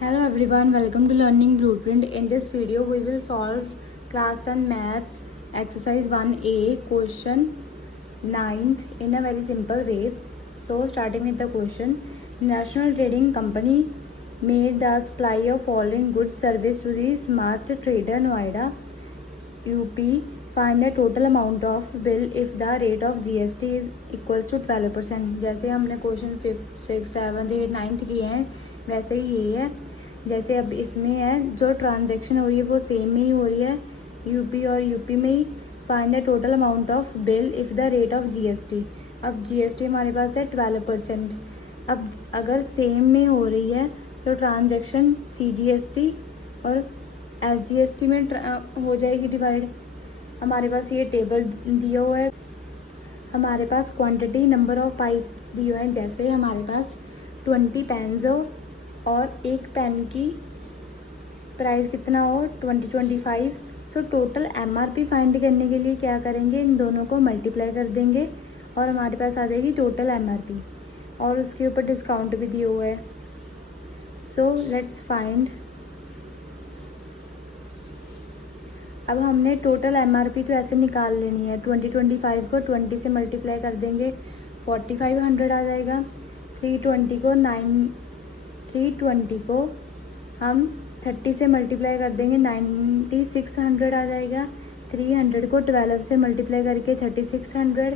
Hello everyone, welcome to Learning Blueprint. In this video, we will solve class 10 maths exercise 1A question 9th in a very simple way. So starting with the question, National Trading Company made the supply of following goods service to the Smart Trader Noida UP. Find the total amount of bill if the rate of GST is equals to 12%. जैसे हमने question 5th 6th 7th 8th 9th किए हैं वैसे ही यही है. जैसे अब इसमें है जो ट्रांजैक्शन हो रही है वो सेम में ही हो रही है यूपी और यूपी में ही. Find the total amount of bill if the rate of GST. अब जीएसटी हमारे पास है 12%. अब अगर सेम में हो रही है तो ट्रांजैक्शन सीजीएसटी और एसजीएसटी में हो जाएगी डिवाइड. हमारे पास ये टेबल दिया हुआ है. हमारे पास क्वांटिटी नंबर ऑफ पाइप्स दिए हुए हैं. जैसे हमारे पास 20 पेन्स हो और एक पेन की प्राइस कितना हो 25. सो टोटल एमआरपी फाइंड करने के लिए क्या करेंगे, इन दोनों को मल्टीप्लाई कर देंगे और हमारे पास आ जाएगी टोटल एमआरपी और उसके ऊपर डिस्काउंट भी दिया हुआ है. So let's find. अब हमने टोटल एमआरपी तो ऐसे निकाल लेनी है. 2025 को 20 से मल्टीप्लाई कर देंगे 4500 आ जाएगा. 320 को हम 30 से मल्टीप्लाई कर देंगे 9600 आ जाएगा. 300 को 12 से मल्टीप्लाई करके 3600.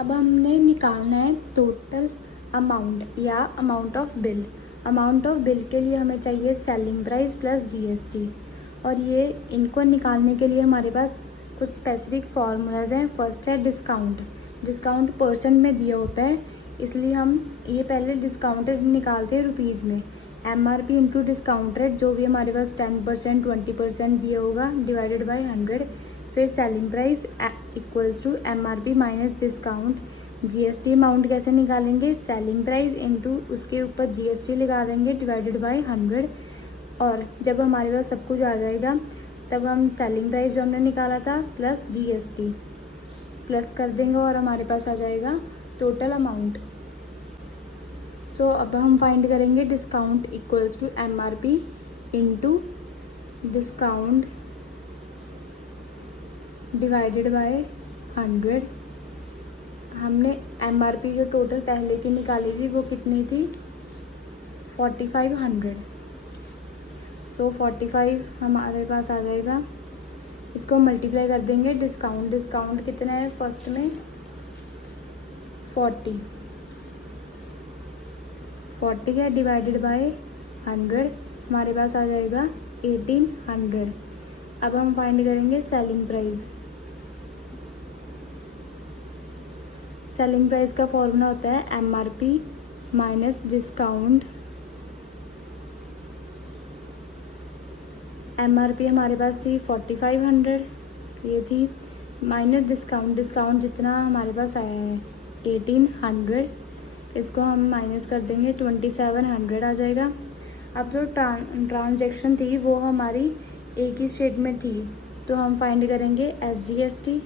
अब हमने निकालना है टोटल अमाउंट या amount of bill. Amount of bill के लिए हमें चाहिए सेलिंग प्राइस प्लस जीएसटी और ये इनको निकालने के लिए हमारे पास कुछ स्पेसिफिक फार्मूलाज हैं. फर्स्ट है डिस्काउंट. डिस्काउंट परसेंट में दिया होता है इसलिए हम ये पहले डिस्काउंट निकालते हैं रुपीज़ में. एमआरपी इंटू डिस्काउंट रेट जो भी हमारे पास 10% 20% दिया होगा डिवाइडेड बाय 100. फिर selling price equals to MRP minus discount. GST amount कैसे निकालेंगे, सेलिंग प्राइस इंटू उसके ऊपर जीएसटी लगा देंगे डिवाइडेड बाय 100. और जब हमारे पास सब कुछ आ जाएगा तब हम सेलिंग प्राइस जो हमने निकाला था प्लस जीएसटी प्लस कर देंगे और हमारे पास आ जाएगा टोटल अमाउंट. सो अब हम फाइंड करेंगे discount equals to MRP into discount divided by 100. हमने एमआरपी जो टोटल पहले की निकाली थी वो कितनी थी 4500. सो 45 हमारे पास आ जाएगा. इसको मल्टीप्लाई कर देंगे डिस्काउंट. डिस्काउंट कितना है फर्स्ट में 40 है डिवाइडेड बाय 100. हमारे पास आ जाएगा 1800. अब हम फाइंड करेंगे सेलिंग प्राइस. सेलिंग प्राइस का फॉर्मूला होता है एमआरपी माइनस डिस्काउंट. एमआरपी हमारे पास थी 4500 ये थी माइनस डिस्काउंट. डिस्काउंट जितना हमारे पास आया है 1800. इसको हम माइनस कर देंगे 2700 आ जाएगा. अब जो ट्रांजैक्शन थी वो हमारी एक ही स्टेट में थी तो हम फाइंड करेंगे एसजीएसटी.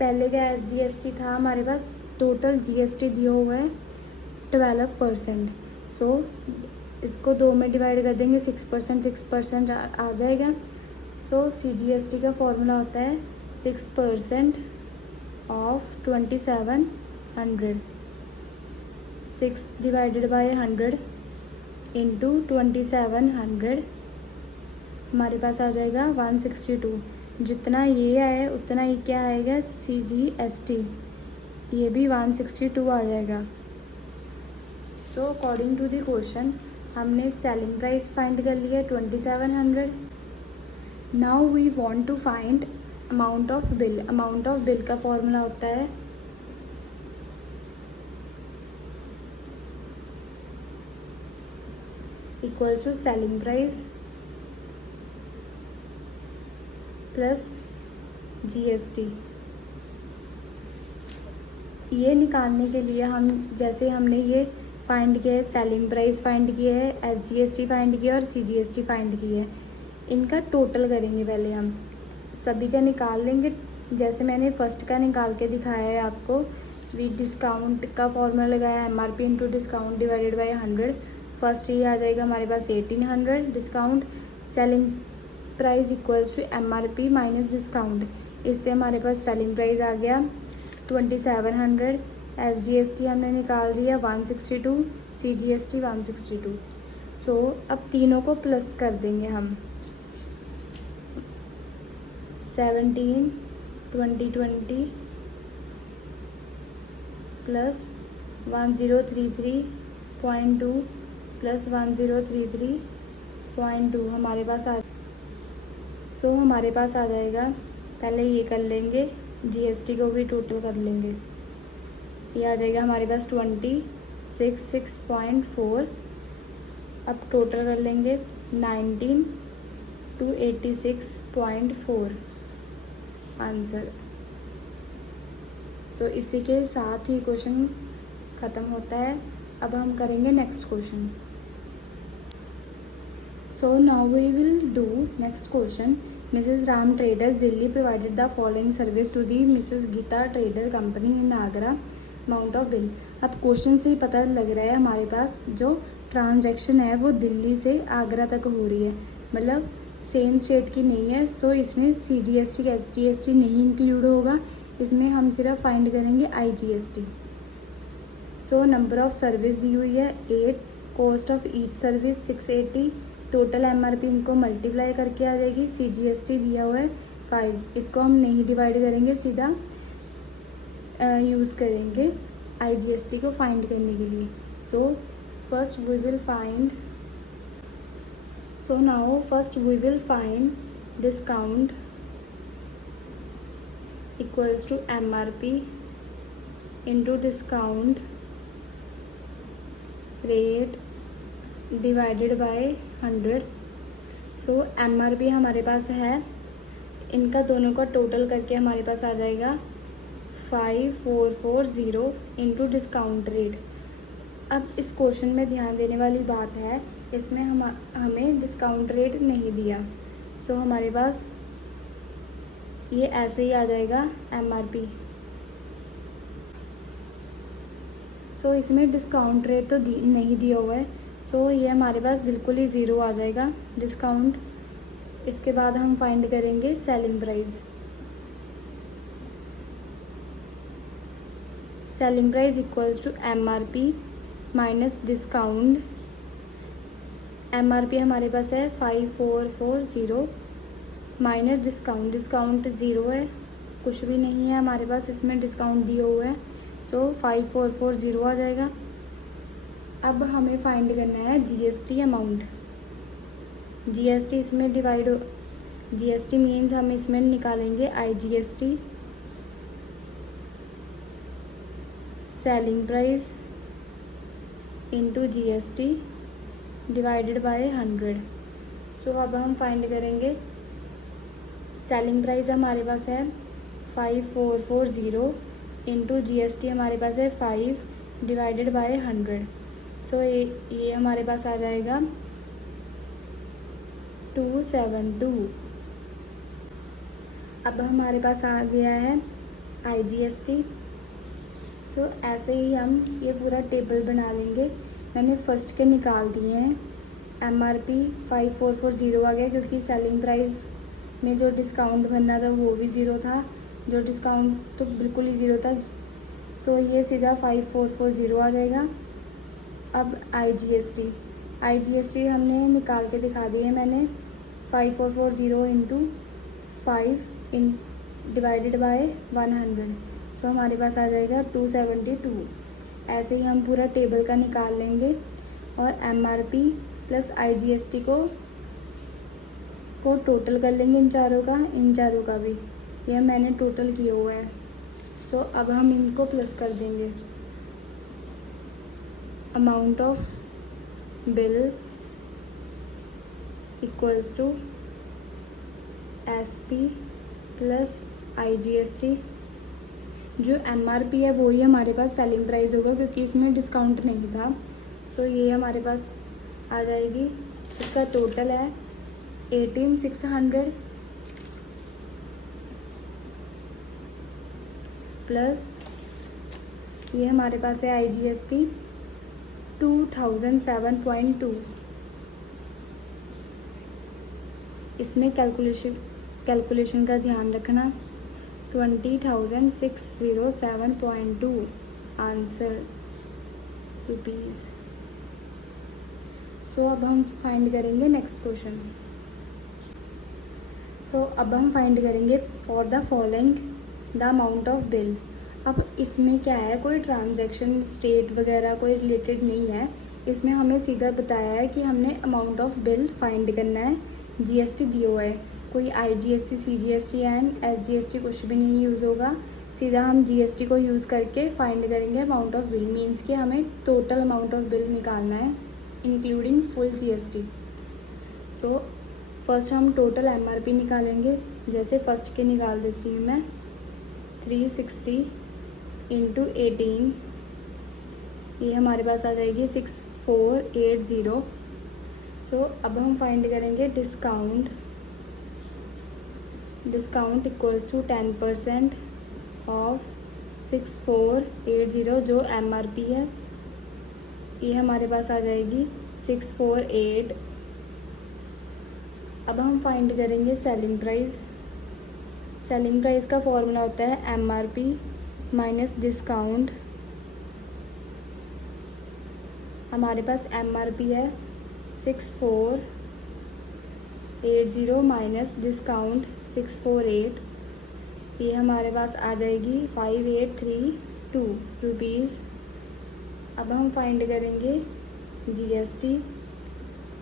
पहले का एसजीएसटी था हमारे पास. टोटल जीएसटी दिया हुआ है 12%. सो इसको 2 में डिवाइड कर देंगे 6% आ जाएगा. सो सीजीएसटी का फॉर्मूला होता है 6% ऑफ 2700. 6 डिवाइडेड बाय 100 इंटू 2700 हमारे पास आ जाएगा 162. जितना ये आए उतना ही क्या आएगा सीजीएसटी, ये भी 162 आ जाएगा. So according to the question हमने सेलिंग प्राइस फाइंड कर लिया 2700. Now we want to find amount of bill. Amount of bill का फॉर्मूला होता है equals to selling price plus GST. ये निकालने के लिए हम जैसे हमने ये फाइंड किया है सेलिंग प्राइस फाइंड किया है, एसजीएसटी फाइंड किया और सीजीएसटी फाइंड किया है. इनका टोटल करेंगे पहले. हम सभी का निकाल लेंगे. जैसे मैंने फर्स्ट का निकाल के दिखाया है आपको वी डिस्काउंट का फॉर्मूला लगाया MRP into discount divided by 100। First ये आ जाएगा हमारे पास 1800 discount. Selling price equals to MRP minus discount, इससे हमारे पास सेलिंग प्राइस आ गया 2700। SGST हमने निकाल दिया 162, CGST 162। सो अब तीनों को प्लस कर देंगे हम 17 2020 प्लस 1033.2 प्लस 1033.2 हमारे पास हमारे पास आ जाएगा। पहले ये कर लेंगे, GST को भी टोटल कर लेंगे। ये आ जाएगा हमारे पास 266.4। अब टोटल कर लेंगे 19 286.4 आंसर। सो इसी के साथ ही क्वेश्चन ख़त्म होता है। अब हम करेंगे next question. So now we will do next question. Mrs Ram traders Delhi provided the following service to the Mrs Gita trader company in Agra, amount of bill. अब क्वेश्चन से ही पता लग रहा है हमारे पास जो ट्रांजैक्शन है वो दिल्ली से आगरा तक हो रही है, मतलब सेम स्टेट की नहीं है। सो इसमें CGST SGST नहीं इंक्लूड होगा, इसमें हम सिर्फ फाइंड करेंगे IGST। So number of service दी हुई है 8, cost of each service 680, total MRP इनको मल्टीप्लाई करके आ जाएगी। CGST दिया हुआ है 5, इसको हम नहीं डिवाइड करेंगे, सीधा यूज़ करेंगे IGST को फाइंड करने के लिए। So first we will find discount equals to MRP into discount rate divided by 100। So MRP हमारे पास है, इनका दोनों का टोटल करके हमारे पास आ जाएगा 5440 इंटू डिस्काउंट रेट। अब इस क्वेश्चन में ध्यान देने वाली बात है, इसमें हमें डिस्काउंट रेट नहीं दिया। सो हमारे पास ये ऐसे ही आ जाएगा MRP। सो इसमें डिस्काउंट रेट तो नहीं दिया हुआ है, सो ये हमारे पास बिल्कुल ही ज़ीरो आ जाएगा डिस्काउंट। इसके बाद हम फाइंड करेंगे selling price. Selling price equals to MRP minus discount. MRP हमारे पास है 5440 माइनस डिस्काउंट, डिस्काउंट ज़ीरो है, कुछ भी नहीं है हमारे पास, इसमें डिस्काउंट दिया हुआ है। सो 5440 आ जाएगा। अब हमें फाइंड करना है GST अमाउंट। GST इसमें डिवाइड हो, GST मीन्स हम इसमें निकालेंगे IGST, selling price into GST divided by 100। सो अब हम फाइंड करेंगे सेलिंग प्राइस हमारे पास है 5440 इंटू GST हमारे पास है 5 डिवाइडेड बाय 100। सो ये हमारे पास आ जाएगा 272। अब हमारे पास आ गया है IGST। सो ऐसे ही हम ये पूरा टेबल बना लेंगे। मैंने फर्स्ट के निकाल दिए हैं। MRP 5440 आ गया क्योंकि सेलिंग प्राइस में जो डिस्काउंट भरना था वो भी ज़ीरो था, जो डिस्काउंट तो बिल्कुल ही ज़ीरो था। सो ये सीधा 5440 आ जाएगा। अब IGST हमने निकाल के दिखा दी है मैंने, 5440 इंटू 5 इन डिवाइडेड बाय 100। सो हमारे पास आ जाएगा 272। ऐसे ही हम पूरा टेबल का निकाल लेंगे और MRP प्लस IGST को टोटल कर लेंगे, इन चारों का भी ये मैंने टोटल किया हुआ है। सो अब हम इनको प्लस कर देंगे। Amount of bill equals to SP plus IGST। जो MRP है वही हमारे पास सेलिंग प्राइस होगा क्योंकि इसमें डिस्काउंट नहीं था। सो ये हमारे पास आ जाएगी, इसका टोटल है 18600 प्लस ये हमारे पास है IGST 2007.2। इसमें कैलकुलेशन का ध्यान रखना। 20,607.2 आंसर रुपीज़। सो अब हम फाइंड करेंगे नेक्स्ट क्वेश्चन। सो अब हम फाइंड करेंगे for the following the amount of bill. अब इसमें क्या है, कोई ट्रांजैक्शन स्टेट वगैरह कोई रिलेटेड नहीं है। इसमें हमें सीधा बताया है कि हमने अमाउंट ऑफ बिल फाइंड करना है। GST दिया हुआ है, कोई IGST CGST एंड SGST कुछ भी नहीं यूज़ होगा। सीधा हम GST को यूज़ करके फाइंड करेंगे अमाउंट ऑफ बिल। मीन्स कि हमें टोटल अमाउंट ऑफ बिल निकालना है including full GST। So first हम टोटल MRP निकालेंगे। जैसे फर्स्ट के निकाल देती हूँ मैं, 360 इंटू 18, ये हमारे पास आ जाएगी 6480। सो अब हम फाइंड करेंगे डिस्काउंट इक्वल्स टू 10% ऑफ 6480 जो MRP है, ये हमारे पास आ जाएगी 648। अब हम फाइंड करेंगे सेलिंग प्राइस। सेलिंग प्राइस का फॉर्मूला होता है MRP माइनस डिस्काउंट। हमारे पास MRP है 6480 माइनस डिस्काउंट 648, ये हमारे पास आ जाएगी 5832 रुपीज़। अब हम फाइंड करेंगे GST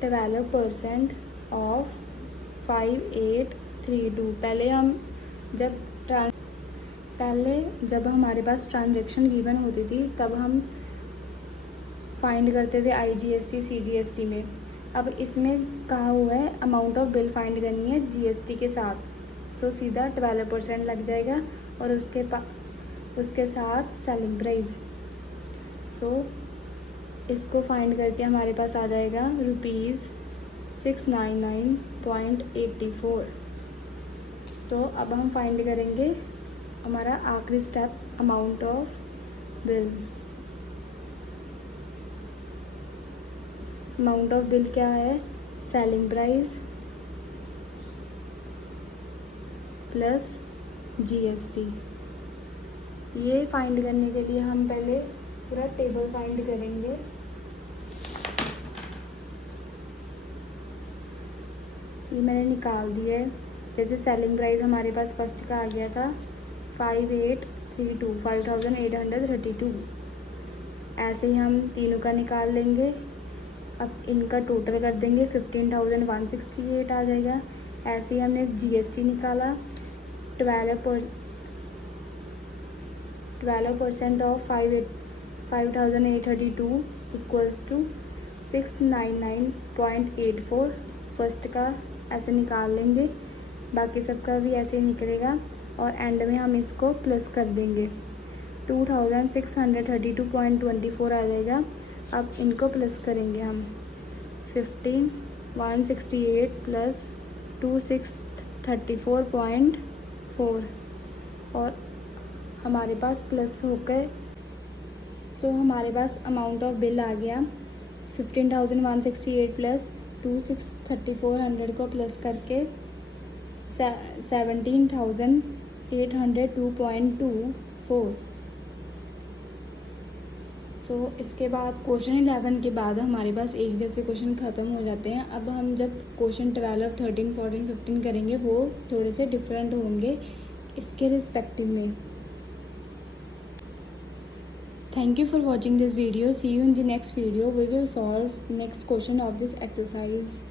12% ऑफ 5832। पहले जब हमारे पास ट्रांजैक्शन गिवन होती थी तब हम फाइंड करते थे IGST CGST में। अब इसमें कहा हुआ है अमाउंट ऑफ बिल फाइंड करनी है GST के साथ। सो सीधा 12% लग जाएगा और उसके साथ सेलिंग प्राइस। सो इसको फाइंड करके हमारे पास आ जाएगा ₹699.84। सो अब हम फाइंड करेंगे हमारा आखिरी step, amount of bill. Amount of bill क्या है, सेलिंग प्राइस प्लस GST। ये फाइंड करने के लिए हम पहले पूरा टेबल फाइंड करेंगे। ये मैंने निकाल दिया है। जैसे सेलिंग प्राइस हमारे पास फर्स्ट का आ गया था 5832। ऐसे ही हम तीनों का निकाल लेंगे। अब इनका टोटल कर देंगे 15,168 आ जाएगा। ऐसे ही हमने GST निकाला 12% ऑफ 5,832 इक्वल्स टू 699.84। फर्स्ट का ऐसे निकाल लेंगे, बाकी सबका भी ऐसे ही निकलेगा और एंड में हम इसको प्लस कर देंगे 2,632.24 आ जाएगा। अब इनको प्लस करेंगे हम 15,168 प्लस 2,634.4 और हमारे पास प्लस होकर सो हमारे पास अमाउंट ऑफ बिल आ गया 15,168 प्लस 2,634 को प्लस करके 17,802.24। सो इसके बाद क्वेश्चन 11 के बाद हमारे पास एक जैसे क्वेश्चन ख़त्म हो जाते हैं। अब हम जब क्वेश्चन 12, 13, 14, 15 करेंगे वो थोड़े से डिफरेंट होंगे इसके रिस्पेक्टिव में। Thank you for watching this video. See you in the next video. We will solve next question of this exercise.